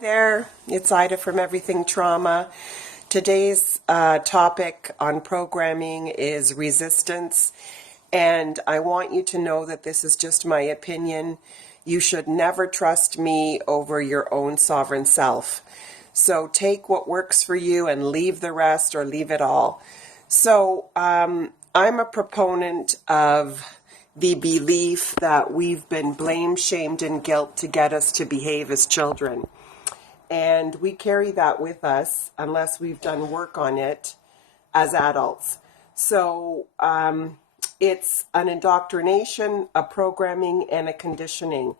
There, it's Ida from Everything Trauma. Today's topic on programming is resistance, and I want you to know that this is just my opinion. You should never trust me over your own sovereign self. So take what works for you and leave the rest, or leave it all. So I'm a proponent of the belief that we've been blamed, shamed, and guilt to get us to behave as children. And we carry that with us unless we've done work on it as adults. So it's an indoctrination, a programming, and a conditioning.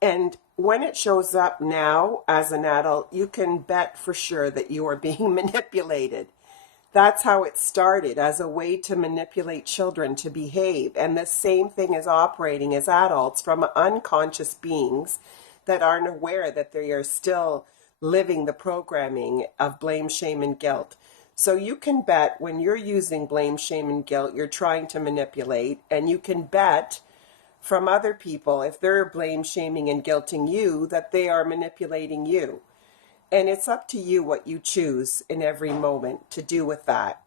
And when it shows up now as an adult, you can bet for sure that you are being manipulated. That's how it started, as a way to manipulate children to behave. And the same thing is operating as adults from unconscious beings that aren't aware that they are still living the programming of blame, shame, and guilt. So you can bet when you're using blame, shame, and guilt, you're trying to manipulate, and you can bet from other people, if they're blame, shaming, and guilting you, that they are manipulating you. And it's up to you what you choose in every moment to do with that.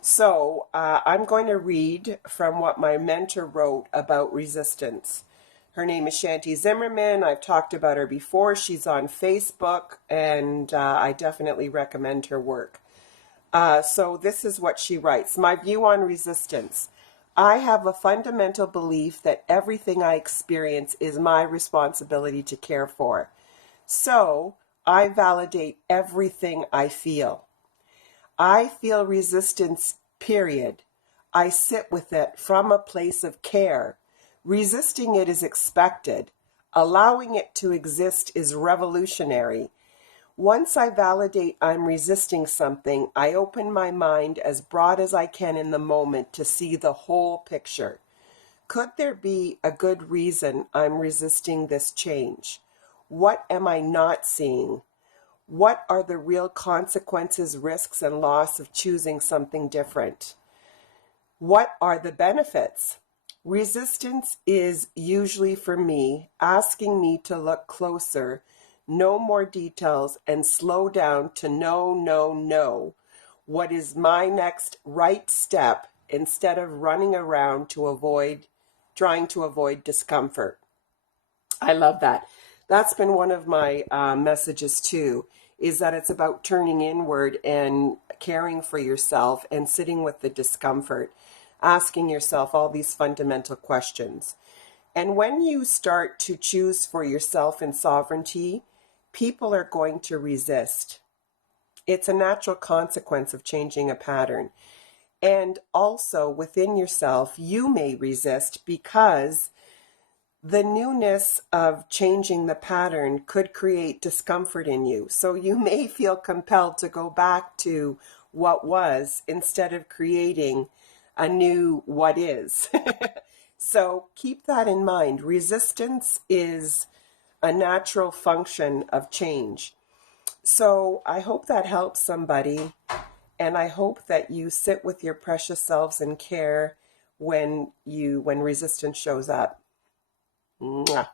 So I'm going to read from what my mentor wrote about resistance. Her name is Shanti Zimmerman. I've talked about her before. She's on Facebook, and I definitely recommend her work. So this is what she writes. My view on resistance. I have a fundamental belief that everything I experience is my responsibility to care for. So I validate everything I feel. I feel resistance, period. I sit with it from a place of care. Resisting it is expected. Allowing it to exist is revolutionary. Once I validate I'm resisting something, I open my mind as broad as I can in the moment to see the whole picture. Could there be a good reason I'm resisting this change? What am I not seeing? What are the real consequences, risks, and loss of choosing something different? What are the benefits? Resistance is usually, for me, asking me to look closer, know more details, and slow down to know what is my next right step, instead of running around trying to avoid discomfort. I love that. That's been one of my messages too, is that it's about turning inward and caring for yourself and sitting with the discomfort, asking yourself all these fundamental questions. And when you start to choose for yourself in sovereignty, people are going to resist. It's a natural consequence of changing a pattern. And also within yourself, you may resist because the newness of changing the pattern could create discomfort in you. So you may feel compelled to go back to what was instead of creating a new what is. So keep that in mind. Resistance is a natural function of change. So I hope that helps somebody, and I hope that you sit with your precious selves and care when resistance shows up. Mwah.